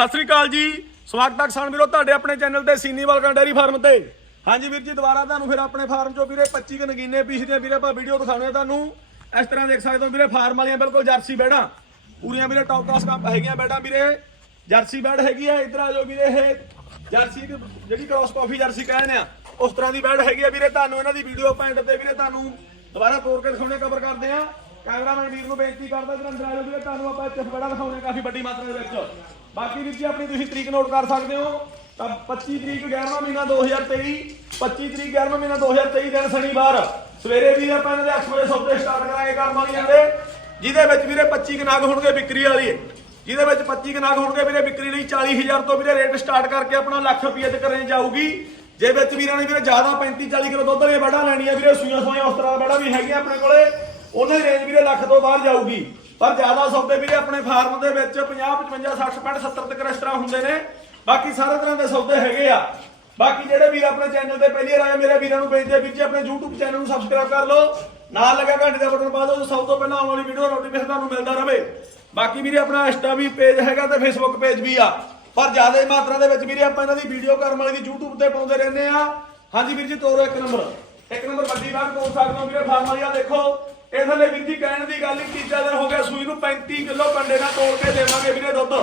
ਸਤਿ ਸ੍ਰੀ ਅਕਾਲ ਜੀ। ਸਵਾਗਤ ਹੈ ਕਿਸਾਨ ਵੀਰੋ ਤੁਹਾਡੇ ਆਪਣੇ ਚੈਨਲ ਤੇ ਸੀਨੀਵਾਲਕਾ ਡੈਰੀ ਫਾਰਮ ਤੇ। ਹਾਂਜੀ ਵੀਰ ਜੀ, ਦੁਬਾਰਾ ਤੁਹਾਨੂੰ ਫਿਰ ਆਪਣੇ ਫਾਰਮ ਚੋਂ ਵੀਰੇ 25 ਕ ਨਗੀਨੇ ਪੀਸ ਦੀਆਂ ਵੀਰੇ ਆਪਾਂ ਵੀਡੀਓ ਦਿਖਾਉਣੇ ਆ ਤੁਹਾਨੂੰ। ਇਸ ਤਰ੍ਹਾਂ ਦੇਖ ਸਕਦੇ ਹੋ ਵੀਰੇ, ਫਾਰਮ ਵਾਲੀਆਂ ਬਿਲਕੁਲ ਜਰਸੀ ਬੈੜਾਂ। ਪੂਰੀਆਂ ਵੀਰੇ ਟੌਪ ਕਲਾਸ ਕੱਪ ਹੈਗੀਆਂ ਬੈੜਾਂ ਵੀਰੇ। ਜਰਸੀ ਬੈੜ ਹੈਗੀ ਆ, ਇਧਰ ਆ ਜਾਓ ਵੀਰੇ ਇਹ। ਜਰਸੀ ਜਿਹੜੀ ਕ੍ਰਾਸ ਕਾਫੀ ਜਰਸੀ ਕਹਿੰਦੇ ਆ, ਉਸ ਤਰ੍ਹਾਂ ਦੀ ਬੈੜ ਹੈਗੀ ਆ ਵੀਰੇ। ਤੁਹਾਨੂੰ ਇਹਨਾਂ ਦੀ ਵੀਡੀਓ ਪੈਂਟ ਤੇ ਵੀਰੇ ਤੁਹਾਨੂੰ ਦੁਬਾਰਾ ਤੋੜ ਕੇ ਦਿਖਾਉਣੇ ਕਵਰ ਕਰਦੇ ਆ। ਕੈਮਰਾਮੈਨ ਵੀਰ ਨੂੰ ਬੇਨਤੀ ਕਰਦਾ ਕਿ ਅੰਦਰ ਆ ਜਾਓ ਵੀਰੇ, ਤੁਹਾਨੂੰ ਆਪਾਂ ਇੱਥੇ ਬੜਾ ਦਿਖਾਉਣੇ ਕਾਫੀ ਵੱਡੀ ਮਾਤਰਾ ਦੇ ਵਿੱਚ। ਬਾਕੀ ਵੀਰ ਜੀ, ਆਪਣੀ ਤੁਸੀਂ ਤਰੀਕ ਨੋਟ ਕਰ ਸਕਦੇ ਹੋ। ਤਾਂ 25 ਤਰੀਕ 11ਵਾਂ ਮਹੀਨਾ 2023 25 ਤਰੀਕ 11ਵਾਂ ਮਹੀਨਾ 2023 ਦਿਨ ਸ਼ਨੀਵਾਰ। ਸਵੇਰੇ ਵੀ ਆਪਾਂ ਇਹਨਾਂ ਦੇ 8 ਵਜੇ ਸੌਦੇ ਸਟਾਰਟ ਕਰਾਂਗੇ ਕਰਮ ਵਾਲੀਆਂ ਦੇ, ਜਿਹਦੇ ਵਿੱਚ ਵੀਰੇ 25 ਕਨਾਗ ਹੋਣਗੇ ਵਿਕਰੀ ਵਾਲੀ। ਜਿਹਦੇ ਵਿੱਚ 25 ਕਨਾਗ ਹੋਣਗੇ ਵੀਰੇ ਵਿਕਰੀ ਲਈ 40000 ਤੋਂ ਵੀਰੇ ਰੇਟ ਸਟਾਰਟ ਕਰਕੇ ਆਪਣਾ ਲੱਖ ਰੁਪਏ ਤੱਕ ਰੇਂਜ ਆਊਗੀ ਜੇ ਵਿੱਚ ਵੀਰਾਂ ਨੇ ਵੀਰੇ ਜ਼ਿਆਦਾ 35 40 ਕਿਲੋ ਦੁੱਧ ਵਾਲੀਆਂ ਬੜਾ ਲੈਣੀ ਆ ਵੀਰੇ ਸੂਈਆਂ ਸੂਈਆਂ ਉਸ ਤਰ੍ਹਾਂ ਦਾ ਬੜਾ ਵੀ ਹੈਗੀਆਂ ਆਪਣੇ ਕੋਲੇ। ਉਹਨਾਂ ਦੀ ਰੇਂਜ ਵੀਰੇ ਲੱਖ ਤੋਂ ਬਾਹਰ ਜਾਊਗੀ। ਪਰ ਜ਼ਿਆਦਾ ਸੌਦੇ ਵੀਰੇ ਆਪਣੇ ਫਾਰਮ ਦੇ ਵਿੱਚ 50 55 60 65 70 ਤੱਕ ਇਸ ਤਰ੍ਹਾਂ ਹੁੰਦੇ ਨੇ। ਬਾਕੀ ਸਾਰੇ ਤਰ੍ਹਾਂ ਦੇ ਸੌਦੇ ਹੈਗੇ ਆ। ਬਾਕੀ ਜਿਹੜੇ ਵੀਰ ਆਪਣੇ ਚੈਨਲ ਤੇ ਪਹਿਲੀ ਵਾਰ ਆਏ ਮੇਰੇ ਵੀਰਾਂ ਨੂੰ ਭੇਜਦੇ ਹੈ ਵੀਰ ਜੀ, ਆਪਣੇ YouTube ਚੈਨਲ ਨੂੰ ਸਬਸਕ੍ਰਾਈਬ ਕਰ ਲਓ। ਨਾਲ ਲੱਗਾ ਘੰਟੇ ਦਾ ਬਟਨ ਪਾ ਦਿਓ ਸਭ ਤੋਂ ਪਹਿਲਾਂ ਆਉਣ ਵਾਲੀ ਵੀਡੀਓ ਨੋਟੀਫਿਕੇਸ਼ਨ ਤੁਹਾਨੂੰ ਮਿਲਦਾ ਰਹੇ ਬਾਕੀ ਵੀਰੇ ਆਪਣਾ ਇੰਸਟਾ ਵੀ ਪੇਜ ਹੈਗਾ ਤੇ ਫੇਸਬੁੱਕ ਪੇਜ ਵੀ ਆ। ਪਰ ਜ਼ਿਆਦਾ ਮਾਤਰਾ ਦੇ ਵਿੱਚ ਵੀਰੇ ਆਪਾਂ ਇਹਨਾਂ ਦੀ ਵੀਡੀਓ ਕਰਨ ਵਾਲੀ ਦੀ YouTube ਤੇ ਪਾਉਂਦੇ ਰਹਿੰਦੇ ਆ। ਹਾਂਜੀ ਵੀਰ ਜੀ, ਤੋਰੋ ਇੱਕ ਨੰਬਰ ਇੱਕ ਨੰਬਰ ਵੱਡੀ ਬਾਤ ਕੋਲ ਸਕਦੇ ਹੋ ਵੀਰੇ ਫਾਰਮ ਵਾਲੀ ਆ, ਦੇਖੋ। ਇਹ ਥੱਲੇ ਵੀਰ ਜੀ ਕਹਿਣ ਦੀ ਗੱਲ ਹੀ ਤੀਜਾ ਦਿਨ ਹੋ ਗਿਆ ਸੂਈ ਨੂੰ 35 ਕਿਲੋ ਕੰਡੇ ਨਾਲ ਤੋੜ ਕੇ ਦੇਵਾਂਗੇ ਵੀਰੇ ਦੁੱਧ।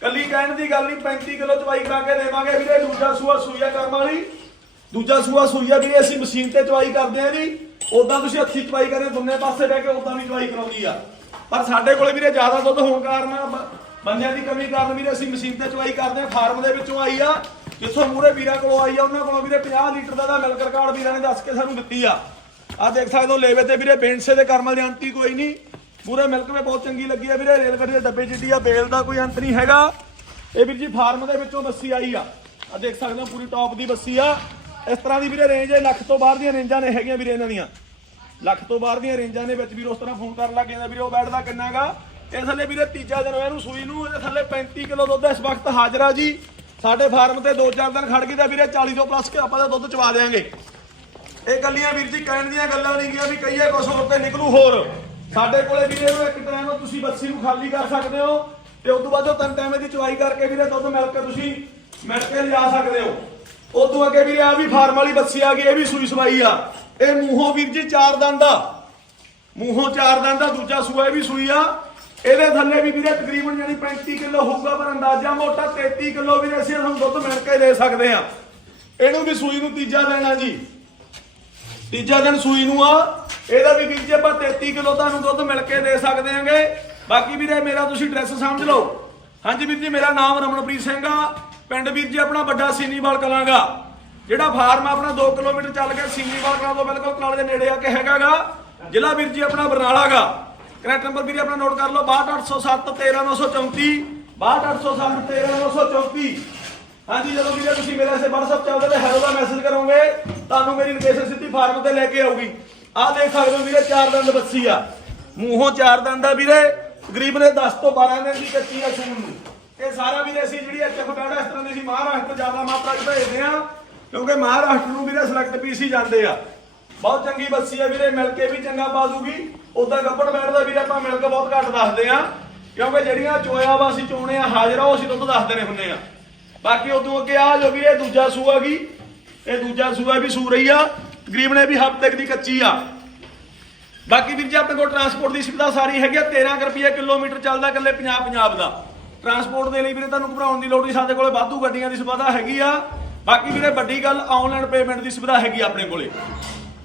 ਕੱਲੀ ਕਹਿਣ ਦੀ ਗੱਲ ਨਹੀਂ 35 ਕਿਲੋ ਚਵਾਈ ਕਰਾ ਕੇ ਦੇਵਾਂਗੇ ਵੀਰੇ। ਦੂਜਾ ਸੂਆ ਸੂਈਆ ਕਰਮ ਵਾਲੀ। ਦੂਜਾ ਸੂਆ ਸੂਈਆ ਵੀਰੇ, ਅਸੀਂ ਮਸ਼ੀਨ ਤੇ ਚਵਾਈ ਕਰਦੇ ਆ ਜੀ। ਉਦਾਂ ਤੁਸੀਂ ਹੱਥੀ ਚਵਾਈ ਕਰੇ ਦੋਨੇ ਪਾਸੇ ਬਹਿ ਕੇ ਉਦਾਂ ਵੀ ਚਵਾਈ ਕਰਾਉਂਦੀ ਆ। ਪਰ ਸਾਡੇ ਕੋਲੇ ਵੀਰੇ ਜ਼ਿਆਦਾ ਦੁੱਧ ਹੋਣ ਕਾਰਨ ਬ- ਬੰਦਿਆਂ ਦੀ ਕਮੀ ਕਾਰਨ ਵੀਰੇ, ਅਸੀਂ ਮਸ਼ੀਨ ਤੇ ਚਵਾਈ ਕਰਦੇ ਆ। ਫਾਰਮ ਦੇ ਵਿੱਚੋਂ ਆਈ ਆ। ਜਿੱਥੋਂ ਮੂਰੇ ਵੀਰਾਂ ਕੋਲੋਂ ਆਈ ਆ, ਉਹਨਾਂ ਕੋਲੋਂ ਵੀਰੇ 50 ਲੀਟਰ ਦਾ ਦਾ ਮਿਲਕ ਰਿਕਾਰਡ ਵੀਰਾਂ ਨੇ ਦੱਸ ਕੇ ਸਾਨੂੰ ਦਿੱਤੀ ਆ। ਆ ਦੇਖ ਸਕਦੇ ਹੋ, ਲੇਵੇ ਤੇ ਵੀਰੇ, ਬੇਂਸੇ ਦੇ ਕਰਮਲ ਦੀ ਅੰਤੀ ਕੋਈ ਨਹੀਂ। ਪੂਰੇ ਮਿਲਕ ਵੇ ਬਹੁਤ ਚੰਗੀ ਲੱਗੀ ਆ ਵੀਰੇ, ਰੇਲ ਗੱਡੀ ਦੇ ਡੱਬੇ ਜਿੱਡੀ ਆ, ਬੇਲ ਦਾ ਕੋਈ ਅੰਤ ਨਹੀਂ ਹੈਗਾ। ਇਹ ਵੀਰ ਜੀ, ਫਾਰਮ ਦੇ ਵਿੱਚੋਂ ਬੱਸੀ ਆਈ ਆ। ਆ ਦੇਖ ਸਕਦੇ ਹੋ, ਪੂਰੀ ਟੌਪ ਦੀ ਬੱਸੀ ਆ। ਇਸ ਤਰ੍ਹਾਂ ਦੀ ਵੀਰੇ ਰੇਂਜ ਹੈ ਲੱਖ ਤੋਂ ਬਾਹਰ ਦੀਆਂ ਰੇਂਜਾਂ ਨੇ ਹੈਗੀਆਂ ਵੀਰੇ ਇਹਨਾਂ ਦੀਆਂ। ਲੱਖ ਤੋਂ ਬਾਹਰ ਦੀਆਂ ਰੇਂਜਾਂ ਦੇ ਵਿੱਚ ਵੀਰ ਉਸ ਤਰ੍ਹਾਂ ਫੋਨ ਕਰਨ ਲੱਗ ਜਾਂਦਾ ਵੀਰੇ, ਉਹ ਬੈਠਦਾ ਕਿੰਨਾਗਾ ਇਹ ਥੱਲੇ ਵੀਰੇ, ਤੀਜਾ ਦਿਨ ਹੋਇਆ ਇਹਨੂੰ ਸੂਈ ਨੂੰ ਇਹਦੇ ਥੱਲੇ 35 ਕਿਲੋ ਦੁੱਧ ਇਸ ਵਕਤ, ਹਾਜ਼ਰਾ ਜੀ। ਸਾਡੇ ਫਾਰਮ ਤੇ 2-4 ਦਿਨ ਖੜ ਗਈ ਤਾਂ ਵੀਰੇ 40 ਤੋਂ ਪਲੱਸ ਕੇ ਆਪਾਂ ਦਾ ਦੁੱਧ ਚਵਾ ਦੇਾਂਗੇ ਇਹ ਗੱਲੀਆਂ ਵੀਰ ਜੀ ਕਹਿਣ ਦੀਆਂ ਗੱਲਾਂ ਨਹੀਂ ਗੀਆਂ ਵੀ ਕਹੀਏ ਕੁਛ ਹੋਰ ਤੇ ਨਿਕਲੂ ਹੋਰ। ਸਾਡੇ ਕੋਲੇ ਵੀਰੇ ਨੂੰ ਇੱਕ ਟਾਈਮ ਤੁਸੀਂ ਬੱਸੀ ਨੂੰ ਖਾਲੀ ਕਰ ਸਕਦੇ ਹੋ ਤੇ ਉਸ ਤੋਂ ਬਾਅਦ ਉਹ ਤਿੰਨ ਟਾਈਮ ਦੀ ਚਵਾਈ ਕਰਕੇ ਵੀਰੇ ਦੁੱਧ ਮਿਲ ਕੇ ਤੁਸੀਂ ਮਿਲ ਕੇ ਲਿਜਾ ਸਕਦੇ ਹੋ। ਉਸ ਤੋਂ ਅੱਗੇ ਵੀਰੇ ਆ ਵੀ ਫਾਰਮ ਵਾਲੀ ਬੱਸੀ ਆ ਗਈ, ਇਹ ਵੀ ਸੂਈ ਸਵਾਈ ਆ। ਇਹ ਮੂੰਹੋਂ ਵੀਰ ਜੀ ਚਾਰ ਦੰਦ ਆ। ਮੂੰਹੋਂ ਚਾਰ ਦੰਦ ਦਾ ਦੂਜਾ ਸੂਆ ਇਹ ਵੀ ਸੂਈ ਆ। ਇਹਦੇ ਥੱਲੇ ਵੀ ਵੀਰੇ ਤਕਰੀਬਨ ਜਾਨੀ 35 ਕਿਲੋ ਹੋਊਗਾ, ਪਰ ਅੰਦਾਜ਼ਾ ਮੋਟਾ 33 ਕਿਲੋ ਵੀਰੇ ਅਸੀਂ ਤੁਹਾਨੂੰ ਦੁੱਧ ਮਿਲ ਕੇ ਦੇ ਸਕਦੇ ਆ ਇਹਨੂੰ ਵੀ ਸੂਈ ਨੂੰ ਤੀਜਾ ਦੇਣਾ ਜੀ। ਤੀਜਾ ਦਿਨ ਸੂਈ ਨੂੰ ਆ। ਇਹਦਾ ਵੀ ਵੀਰ ਜੀ ਆਪਾਂ 33 ਕਿਲੋ ਤੁਹਾਨੂੰ ਦੁੱਧ ਮਿਲ ਕੇ ਦੇ ਸਕਦੇ ਆਂਗੇ ਬਾਕੀ ਵੀਰੇ, ਮੇਰਾ ਤੁਸੀਂ ਐਡਰੈਸ ਸਮਝ ਲਓ। ਹਾਂਜੀ ਵੀਰ ਜੀ, ਮੇਰਾ ਨਾਮ ਰਮਨਪ੍ਰੀਤ ਸਿੰਘ ਆ। ਪਿੰਡ ਵੀਰ ਜੀ, ਆਪਣਾ ਵੱਡਾ ਸੀਨੀਵਾਲ ਕਲਾਂਗਾ। ਜਿਹੜਾ ਫਾਰਮ ਆਪਣਾ 2 ਕਿਲੋਮੀਟਰ ਚੱਲ ਕੇ ਸੀਨੀਵਾਲ ਕਲਾਂ ਤੋਂ ਬਿਲਕੁਲ ਕਨਾਲ ਦੇ ਨੇੜੇ ਆ ਕੇ ਹੈਗਾਗਾ। ਜ਼ਿਲ੍ਹਾ ਵੀਰ ਜੀ, ਆਪਣਾ ਬਰਨਾਲਾਗਾ। ਕਰੈਕਟ ਨੰਬਰ ਵੀਰੇ, ਆਪਣਾ ਨੋਟ ਕਰ ਲਓ। 62807 13934 62807 13934 ਹਾਂਜੀ, ਜਦੋਂ ਵੀਰੇ ਤੁਸੀਂ ਮੇਰੇ ਸੇ WhatsApp ਚੱਲਦਾ ਤੇ ਹੈਲੋ ਦਾ ਮੈਸੇਜ ਕਰੋਗੇ, ਤੁਹਾਨੂੰ ਮੇਰੀ ਲੋਕੇਸ਼ਨ ਸਿੱਧੀ ਫਾਰਮ ਤੇ ਲੈ ਕੇ ਆਊਗੀ। ਆਹ ਦੇਖ ਸਕਦੇ ਹੋ ਵੀਰੇ, ਚਾਰ ਦੰਦ ਬੱਸੀ ਆ। ਮੂੰਹੋਂ ਚਾਰ ਦੰਦ ਆ ਵੀਰੇ ਗਰੀਬ ਨੇ 10 ਤੋਂ 12 ਦਿਨ ਦੀ ਕੱਚੀ ਆ ਸੂਣ ਨੂੰ ਇਹ ਸਾਰਾ ਵੀਰੇ ਅਸੀਂ ਜਿਹੜੀ ਐਚਐਫ ਬੈੜਾ ਇਸ ਤਰ੍ਹਾਂ ਦੀ ਅਸੀਂ ਮਹਾਰਾਸ਼ਟਰ ਤੋਂ ਜ਼ਿਆਦਾ ਮਾਤਰਾ 'ਚ ਭੇਜਦੇ ਆ ਕਿਉਂਕਿ ਮਹਾਰਾਸ਼ਟਰ ਨੂੰ ਵੀਰੇ ਸਿਲੈਕਟ ਪੀਸ ਹੀ ਜਾਂਦੇ ਆ। ਬਹੁਤ ਚੰਗੀ ਬੱਸੀ ਆ ਵੀਰੇ, ਮਿਲ ਕੇ ਵੀ ਚੰਗਾ ਪਾ ਦੂਗੀ ਉਦਾਂ ਗੱਪੜ ਬੈਠਦਾ ਵੀਰੇ, ਆਪਾਂ ਮਿਲ ਕੇ ਬਹੁਤ ਘੱਟ ਦੱਸਦੇ ਆ ਕਿਉਂਕਿ ਜਿਹੜੀਆਂ ਚੋਇਆ ਵਾ, ਅਸੀਂ ਚੋਣੇ ਆ, ਹਾਜ਼ਰਾ ਉਹ ਅਸੀਂ ਦੁੱਧ ਦੱਸਦੇ ਨੇ ਹੁੰਨੇ ਆ। ਬਾਕੀ ਉਦੋਂ ਅੱਗੇ ਆ ਜੋ ਵੀਰੇ, ਦੂਜਾ ਸੂਆ ਗਈ ਇਹ ਦੂਜਾ ਸੂਆ ਵੀ ਸੂ ਰਹੀ ਆ ਤਕਰੀਬਨ ਇਹ ਵੀ ਹਫ਼ਤੇ ਕੁ ਦੀ ਕੱਚੀ ਆ। ਬਾਕੀ ਵੀਰ ਜੀ, ਆਪਣੇ ਕੋਲ ਟਰਾਂਸਪੋਰਟ ਦੀ ਸੁਵਿਧਾ ਸਾਰੀ ਹੈਗੀ ਆ 13 ਕੁ ਰੁਪਏ ਕਿਲੋਮੀਟਰ ਚੱਲਦਾ ਇਕੱਲੇ ਪੰਜਾਬ ਪੰਜਾਬ ਦਾ। ਟਰਾਂਸਪੋਰਟ ਦੇ ਲਈ ਵੀਰੇ, ਤੁਹਾਨੂੰ ਘਬਰਾਉਣ ਦੀ ਲੋੜ ਨਹੀਂ, ਸਾਡੇ ਕੋਲੇ ਵਾਧੂ ਗੱਡੀਆਂ ਦੀ ਸੁਵਿਧਾ ਹੈਗੀ ਆ। ਬਾਕੀ ਵੀਰੇ, ਵੱਡੀ ਗੱਲ ਆਨਲਾਈਨ ਪੇਮੈਂਟ ਦੀ ਸੁਵਿਧਾ ਹੈਗੀ ਆ ਆਪਣੇ ਕੋਲੇ।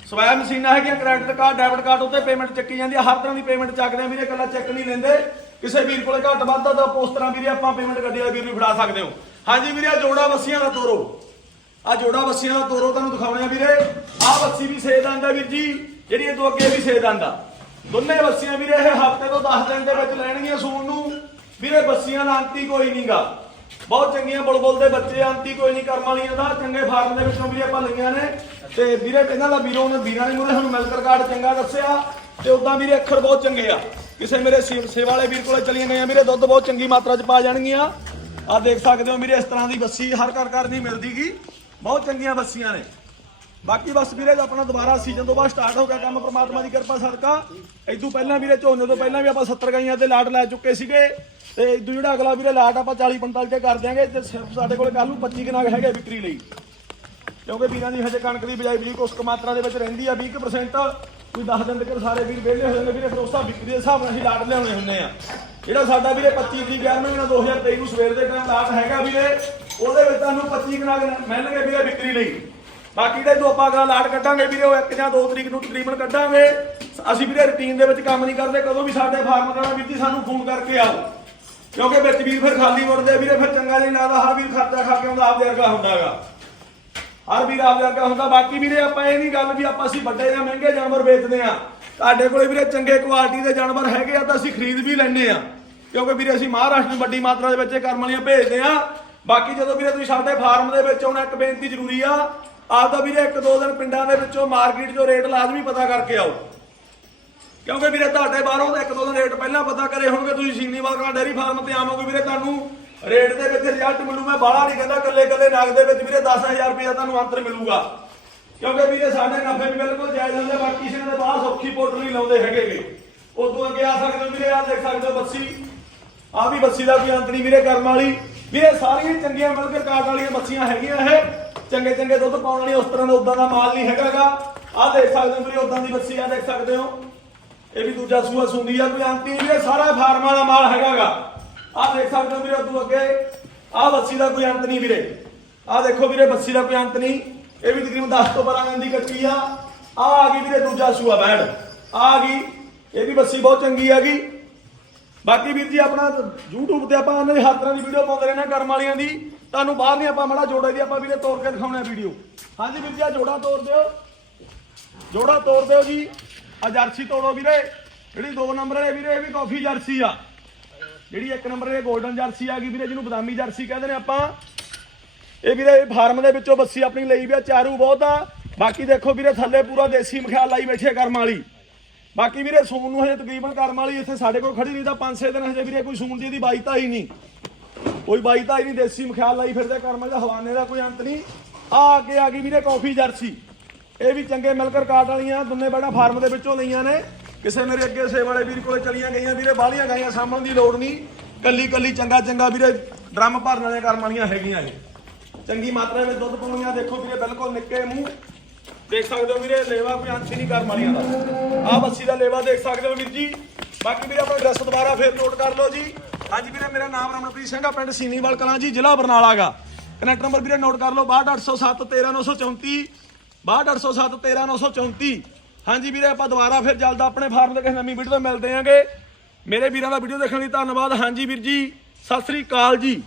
ਸਵੈ ਮਸ਼ੀਨਾਂ ਹੈਗੀਆਂ ਕ੍ਰੈਡਿਟ ਕਾਰਡ ਡੈਬਿਟ ਕਾਰਡ ਉੱਤੇ ਪੇਮੈਂਟ ਚੱਕੀ ਜਾਂਦੀ ਆ, ਹਰ ਤਰ੍ਹਾਂ ਦੀ ਪੇਮੈਂਟ ਚੱਕਦੇ ਆ ਵੀਰੇ, ਇਕੱਲਾ ਚੈੱਕ ਨਹੀਂ ਲੈਂਦੇ। ਕਿਸੇ ਵੀਰ ਕੋਲੇ ਘੱਟ ਵੱਧ ਦਾ ਤਾਂ ਉਸ ਤਰ੍ਹਾਂ ਵੀਰੇ ਆਪਾਂ ਪੇਮੈਂਟ ਗੱਡੀ ਵਾਲੇ ਵੀਰ ਨੂੰ ਫੜਾ ਸਕਦੇ ਹੋ। ਹਾਂਜੀ ਵੀਰੇ ਆ ਜੋੜਾ ਬੱਸੀਆਂ ਦਾ ਤੋਰੋ। ਆ ਜੋੜਾ ਬੱਸੀਆਂ ਦਾ ਤੋਰੋ, ਤੁਹਾਨੂੰ ਦਿਖਾਉਣੇ ਆ ਵੀਰੇ। ਆ ਬੱਸੀ ਵੀ ਸੇ ਦੰਦ ਵੀਰ ਜੀ, ਜਿਹੜੀ ਇਹ ਤੋਂ ਅੱਗੇ ਵੀ ਸੇਦ ਦੰਦ ਦੋਨੇ ਬੱਸੀਆਂ ਵੀਰੇ, ਇਹ ਹਫ਼ਤੇ ਤੋਂ 10 ਦਿਨ ਦੇ ਵਿੱਚ ਲੈਣਗੀਆਂ ਸੂਣ ਨੂੰ। ਵੀਰੇ, ਬੱਸੀਆਂ ਦਾ ਅੰਤੀ ਕੋਈ ਨਹੀਂਗਾ ਬਹੁਤ ਚੰਗੀਆਂ ਬੁਲਬੁਲ ਦੇ ਬੱਚੇ ਅੰਤੀ ਕੋਈ ਨਹੀਂ ਕਰਮ ਵਾਲੀਆਂ ਦਾ। ਚੰਗੇ ਫਾਰਮ ਦੇ ਵਿੱਚੋਂ ਵੀਰੇ ਆਪਾਂ ਲਈਆਂ ਨੇ। ਤੇ ਵੀਰੇ ਇਹਨਾਂ ਦਾ ਵੀਰੋ ਨੇ ਵੀਰਾਂ ਨੇ ਮੂਰੇ ਸਾਨੂੰ ਮਿਲਕ ਕਾਰਡ ਚੰਗਾ ਦੱਸਿਆ। ਤੇ ਉਦਾਂ ਵੀਰੇ, ਅੱਖਰ ਬਹੁਤ ਚੰਗੇ ਆ। ਕਿਸੇ ਮੇਰੇ ਸੇ- ਸੇਵਾ ਵਾਲੇ ਵੀਰ ਕੋਲੇ ਚਲੀਆਂ ਗਈਆਂ। ਵੀਰੇ, ਦੁੱਧ ਬਹੁਤ ਚੰਗੀ ਮਾਤਰਾ ਚ ਪਾ ਜਾਣਗੀਆਂ। ਆ ਦੇਖ ਸਕਦੇ ਹੋ ਵੀਰੇ, ਇਸ ਤਰ੍ਹਾਂ ਦੀ ਬੱਸੀ ਹਰ ਘਰ ਘਰ ਨਹੀਂ ਮਿਲਦੀਗੀ। ਬਹੁਤ ਚੰਗੀਆਂ ਬੱਸੀਆਂ ਨੇ। ਬਾਕੀ ਬਸ ਵੀਰੇ ਆਪਣਾ ਦੁਬਾਰਾ ਸੀਜ਼ਨ ਤੋਂ ਬਾਅਦ ਸਟਾਰਟ ਹੋ ਗਿਆ ਕੰਮ, ਪ੍ਰਮਾਤਮਾ ਦੀ ਕਿਰਪਾ, ਸਦਕਾ। ਇਦੋਂ ਪਹਿਲਾਂ ਵੀਰੇ, ਝੋਨੇ ਤੋਂ ਪਹਿਲਾਂ ਵੀ ਆਪਾਂ 70 ਗਾਈਆਂ ਤੇ ਲਾਟ ਲੈ ਚੁੱਕੇ ਸੀਗੇ। ਤੇ ਇਦੋਂ ਜਿਹੜਾ ਅਗਲਾ ਵੀਰੇ, ਲਾਟ ਆਪਾਂ 40 45 ਤੇ ਕਰ ਦਿਆਂਗੇ। ਤੇ ਸਿਰਫ ਸਾਡੇ ਕੋਲ ਕੱਲ ਨੂੰ 25 ਕਨਾਗ ਹੈਗੇ ਵਿਕਰੀ ਲਈ। ਕਿਉਂਕਿ ਵੀਰਾਂ ਦੀ ਹਜੇ ਕਣਕ ਦੀ ਬਿਜਾਈ ਵੀ ਕੁਛ ਕੁ ਮਾਤਰਾ ਦੇ ਵਿੱਚ ਰਹਿੰਦੀ ਆ 20% ਕੋਈ 10 ਦਿਨ ਤੱਕ ਸਾਰੇ ਵੀਰ ਵਿਹਲੇ ਹੋ ਜਾਂਦੇ, ਵੀਰੇ ਫਿਰ ਵਿਕਰੀ ਦੇ ਹਿਸਾਬ ਨਾਲ ਅਸੀਂ ਲਾਟ ਲਿਆਉਣੇ ਹੁੰਦੇ ਆ। ਜਿਹੜਾ ਸਾਡਾ ਵੀਰੇ 25 ਤਰੀਕ 11 ਮਹੀਨਾ 2023 ਨੂੰ ਸਵੇਰ ਦੇ ਟਾਈਮ ਲਾਟ ਹੈਗਾ ਵੀਰੇ। ਉਹਦੇ ਵਿੱਚ ਤੁਹਾਨੂੰ 25 ਕਨਾਗ ਮਿਲਣਗੇ ਵੀਰੇ ਵਿਕਰੀ ਲਈ। ਬਾਕੀ ਦਾ ਜੋ ਆਪਾਂ ਅਗਲਾ ਲਾਟ ਕੱਢਾਂਗੇ ਵੀਰੇ, ਉਹ 1 ਜਾਂ 2 ਤਰੀਕ ਨੂੰ ਤਕਰੀਬਨ ਕੱਢਾਂਗੇ। ਅਸੀਂ ਵੀਰੇ ਰੁਟੀਨ ਦੇ ਵਿੱਚ ਕੰਮ ਨਹੀਂ ਕਰਦੇ, ਕਦੋਂ ਵੀ ਸਾਡੇ ਫਾਰਮ ਕਰਨਾ ਵੀਰ ਜੀ, ਸਾਨੂੰ ਫੋਨ ਕਰਕੇ ਆਓ। ਕਿਉਂਕਿ ਵਿੱਚ ਵੀਰ ਫਿਰ ਖਾਲੀ ਮੁੜਦੇ ਵੀਰੇ, ਫਿਰ ਚੰਗਾ ਨਹੀਂ ਲੱਗਦਾ, ਹਰ ਵੀਰ ਖਰਚਾ ਖਾ ਕੇ ਆਉਂਦਾ, ਆਪਦੇ ਵਰਗਾ ਹੁੰਦਾਗਾ। ਹਰ ਵੀਰ ਆਪਦੇ ਵਰਗਾ ਹੁੰਦਾ, ਬਾਕੀ ਵੀਰੇ ਆਪਾਂ ਇਹ ਨਹੀਂ ਗੱਲ ਵੀ ਆਪਾਂ ਅਸੀਂ ਵੱਡੇ ਜਾਂ ਮਹਿੰਗੇ ਜਾਨਵਰ ਵੇਚਦੇ ਆ ਤੁਹਾਡੇ ਕੋਲੇ ਵੀਰੇ ਚੰਗੇ ਕੁਆਲਿਟੀ ਦੇ ਜਾਨਵਰ ਹੈਗੇ ਆ ਤਾਂ ਅਸੀਂ ਖਰੀਦ ਵੀ ਲੈਣੇ ਆ ਕਿਉਂਕਿ ਵੀਰੇ ਅਸੀਂ ਮਹਾਰਾਸ਼ਟਰ ਨੂੰ ਵੱਡੀ ਮਾਤਰਾ ਦੇ ਵਿੱਚ ਇਹ ਕਰਮ ਵਾਲੀਆਂ ਭੇਜਦੇ ਆ ਬਾਕੀ ਜਦੋਂ ਵੀਰੇ ਤੁਸੀਂ ਸਾਡੇ ਫਾਰਮ ਦੇ ਵਿੱਚ ਆਉਣਾ, ਇੱਕ ਬੇਨਤੀ ਜ਼ਰੂਰੀ ਆ। ਆਪਦਾ ਵੀਰੇ ਇੱਕ ਦੋ ਦਿਨ ਪਿੰਡਾਂ ਦੇ ਵਿੱਚੋਂ ਮਾਰਕੀਟ 'ਚੋਂ ਰੇਟ ਲਾਜ਼ਮੀ ਪਤਾ ਕਰਕੇ ਆਓ। ਕਿਉਂਕਿ ਵੀਰੇ ਤੁਹਾਡੇ ਬਾਹਰੋਂ ਤਾਂ ਇੱਕ ਦੋ ਦਿਨ ਰੇਟ ਪਹਿਲਾਂ ਪਤਾ ਕਰੇ ਹੋਣਗੇ, ਤੁਸੀਂ ਸੀਨੀਵਾਲ ਕਲਾ ਡੇਰੀ ਫਾਰਮ ਤੇ ਆਵੋਗੇ ਵੀਰੇ ਤੁਹਾਨੂੰ। ਰੇਟ ਦੇ ਵਿੱਚ ਰਿਜ਼ਲਟ ਮਿਲੂ, ਮੈਂ ਬਾਹਲਾ ਨਹੀਂ ਕਹਿੰਦਾ ਕੱਲੇ ਕੱਲੇ ਨਗ ਦੇ ਵਿੱਚ ਵੀਰੇ 10000 ਰੁਪਏ ਤੁਹਾਨੂੰ ਅੰਤਰ ਮਿਲੂਗਾ। ਕਿਉਂਕਿ ਵੀਰੇ ਸਾਡੇ ਨਫੇ ਵੀ ਬਿਲਕੁਲ ਜਾਇਜ਼ ਹੁੰਦੇ, ਬਾਕੀ ਕਿਸੇ ਦੇ ਬਾਹਰ ਸੌਖੀ ਪੋਟਰ ਨਹੀਂ ਲਾਉਂਦੇ ਹੈਗੇਗੇ ਉਦੋਂ ਅੱਗੇ ਆ ਸਕਦੇ ਹੋ ਵੀਰੇ ਆ ਦੇਖ ਸਕਦੇ ਹੋ ਬੱਸੀ। ਆ ਵੀ ਬੱਸੀ ਦਾ ਕੋਈ ਅੰਤ ਵੀਰੇ ਕਰਮ ਵਾਲੀ। ਵੀਰੇ ਸਾਰੀਆਂ ਚੰਗੀਆਂ ਮਿਲ ਕੇ ਕਾਟ ਵਾਲੀਆਂ ਬੱਸੀਆਂ ਹੈਗੀਆਂ ਇਹ। ਚੰਗੇ ਚੰਗੇ ਦੁੱਧ ਪਾਉਣ ਵਾਲੀ ਉਸ ਤਰ੍ਹਾਂ ਦਾ ਉਦਾਂ ਦਾ ਮਾਲ ਨਹੀਂ ਹੈਗਾਗਾ ਆ ਦੇਖ ਸਕਦੇ ਹੋ ਵੀਰੇ ਉਦਾਂ ਦੀ ਬੱਸੀ ਆ, ਦੇਖ ਸਕਦੇ ਹੋ। ਇਹ ਵੀ ਦੂਜਾ ਸੂਆ ਸੁੰਦੀ ਆ, ਕੋਈ ਅੰਤ ਵੀਰੇ, ਸਾਰਾ ਫਾਰਮ ਵਾਲਾ ਮਾਲ ਹੈਗਾਗਾ ਆਹ ਦੇਖ ਸਕਦੇ ਹੋ ਵੀਰੇ ਉਦੋਂ ਅੱਗੇ। ਆਹ ਬੱਸੀ ਦਾ ਕੋਈ ਅੰਤ ਨਹੀਂ ਵੀਰੇ। ਆਹ ਦੇਖੋ ਵੀਰੇ ਬੱਸੀ ਦਾ ਕੋਈ ਅੰਤ ਨਹੀਂ। ਇਹ ਵੀ ਤਕਰੀਬਨ 10 ਤੋਂ 12 ਦਿਨ ਦੀ ਕੱਚੀ ਆ। ਆ ਆ ਗਈ ਵੀਰੇ ਦੂਜਾ ਸੂਆ ਬੈੜ ਆ ਆ ਗਈ। ਇਹ ਵੀ ਬੱਸੀ ਬਹੁਤ ਚੰਗੀ ਹੈਗੀ। ਬਾਕੀ ਵੀਰ ਜੀ ਆਪਣਾ YouTube ਤੇ ਆਪਾਂ ਉਹਨਾਂ ਦੀ ਹਰ ਤਰ੍ਹਾਂ ਦੀ ਵੀਡੀਓ ਪਾਉਂਦੇ ਰਹਿੰਦੇ ਹਾਂ, ਕਰਮ ਵਾਲੀਆਂ ਦੀ। ਤੁਹਾਨੂੰ ਬਾਹਰ ਨਹੀਂ ਆਪਾਂ ਮਾੜਾ ਜੋੜੇ ਦੀ ਆਪਾਂ ਵੀਰੇ ਤੋੜ ਕੇ ਦਿਖਾਉਣਾ ਵੀਡੀਓ ਹਾਂਜੀ ਵੀਰ ਜੀ ਆ ਜੋੜਾ ਤੋੜ ਦਿਓ। ਜੋੜਾ ਤੋੜ ਦਿਓ ਜੀ। ਆ ਜਰਸੀ ਤੋੜੋ ਵੀਰੇ। ਜਿਹੜੀ 2 ਨੰਬਰ ਵਾਲੇ ਵੀਰੇ, ਇਹ ਵੀ ਕਾਫੀ ਜਰਸੀ ਆ। ਜਿਹੜੀ ਇੱਕ ਨੰਬਰ ਇਹ 골ਡਨ ਜਰਸੀ ਆ ਗਈ ਵੀਰੇ, ਜਿਹਨੂੰ ਬਦਾਮੀ ਜਰਸੀ ਕਹਿੰਦੇ ਨੇ ਆਪਾਂ। ਇਹ ਵੀਰੇ ਫਾਰਮ ਦੇ ਵਿੱਚੋਂ ਬੱਸੀ ਆਪਣੀ ਲਈ ਵੀ ਆ, ਚਾਰੂ ਬਹੁਤ ਆ। ਬਾਕੀ ਦੇਖੋ ਵੀਰੇ, ਥੱਲੇ ਪੂਰਾ ਦੇਸੀ ਮਖਿਆਲ ਲਾਈ ਬੈਠੇ ਕਰਮ ਵਾਲੀ। ਬਾਕੀ ਵੀਰੇ ਸੂਣ ਨੂੰ ਹਜੇ ਤਕਰੀਬਨ ਕਰਮ ਵਾਲੀ ਇੱਥੇ ਸਾਡੇ ਕੋਲ ਖੜੀ ਨਹੀਂ, ਤਾਂ 5-6 ਦਿਨ ਹਜੇ ਵੀਰੇ ਕੋਈ ਸੂਨ ਦੀ ਇਹਦੀ ਬਾਈ ਤਾਂ ਹੀ ਨਹੀਂ। ਕੋਈ ਬਾਈ ਤਾਂ ਹੀ ਨਹੀਂ, ਦੇਸੀ ਮਖਿਆਲ ਲਾਈ ਫਿਰਦੇ ਕਰਮ ਦਾ ਹਵਾਨੇ ਦਾ ਕੋਈ ਅੰਤ ਨਹੀਂ। ਆ ਕੇ ਆ ਗਈ ਵੀਰੇ ਕਾਫੀ ਜਰਸੀ ਇਹ ਵੀ ਚੰਗੇ ਮਿਲਕਰ ਕਾਟ ਵਾਲੀਆਂ, ਦੁੰਨੇ ਬੜਾ ਫਾਰਮ ਦੇ ਵਿੱਚੋਂ ਲਈਆਂ ਨੇ। ਕਿਸੇ ਮੇਰੇ ਅੱਗੇ ਸੇ ਵਾਲੇ ਵੀਰ ਕੋਲੇ ਚਲੀਆਂ ਗਈਆਂ, ਵੀਰੇ ਬਾਹਲੀਆਂ ਗਾਈਆਂ ਸਾਂਭਣ ਦੀ ਲੋੜ ਨਹੀਂ। ਕੱਲੀ ਕੱਲੀ ਚੰਗਾ ਚੰਗਾ ਵੀਰੇ ਡਰਮ ਭਰਨ ਵਾਲੀਆਂ ਕਰਮ ਵਾਲੀਆਂ ਹੈਗੀਆਂ ਇਹ। ਚੰਗੀ ਮਾਤਰਾ ਵਿੱਚ ਦੁੱਧ ਪਾਉਣੀਆਂ, ਦੇਖੋ ਵੀਰੇ ਬਿਲਕੁਲ ਨਿੱਕੇ ਮੂੰਹ। ਦੇਖ ਸਕਦੇ ਹੋ ਵੀਰੇ, ਲੇਵਾ ਕੋਈ ਅੰਤ ਨਹੀਂ ਕਰ ਵਾਲੀਆਂ ਦਾ। ਆਹ ਬੱਸੀ ਦਾ ਲੇਵਾ ਦੇਖ ਸਕਦੇ ਹੋ ਵੀਰ ਜੀ। ਬਾਕੀ ਵੀਰੇ ਆਪਣਾ ਐਡਰੈਸ ਦੁਬਾਰਾ ਫੇਰ ਨੋਟ ਕਰ ਲਓ ਜੀ। ਹਾਂਜੀ ਵੀਰੇ ਮੇਰਾ ਨਾਮ ਰਮਨਪ੍ਰੀਤ ਸਿੰਘ ਆ, ਪਿੰਡ ਸੀਨੀਵਾਲ ਕਲਾਂ ਜੀ, ਜ਼ਿਲ੍ਹਾ ਬਰਨਾਲਾ ਗਾ ਕਨੈਕਟ ਨੰਬਰ ਵੀਰੇ ਨੋਟ ਕਰ ਲਓ 62807 13934 62807 13934 ਹਾਂਜੀ ਵੀਰੇ, ਆਪਾਂ ਦੁਬਾਰਾ ਫਿਰ ਜਲਦ ਆਪਣੇ ਫਾਰਮ ਤੇ ਕਿਸੇ ਨਵੀਂ ਵੀਡੀਓ ਤੇ ਮਿਲਦੇ ਆਂਗੇ ਮੇਰੇ ਵੀਰਾਂ ਦਾ ਵੀਡੀਓ ਦੇਖਣ ਲਈ ਧੰਨਵਾਦ। ਹਾਂਜੀ ਵੀਰ ਜੀ, ਸਤਿ ਸ੍ਰੀ ਅਕਾਲ ਜੀ।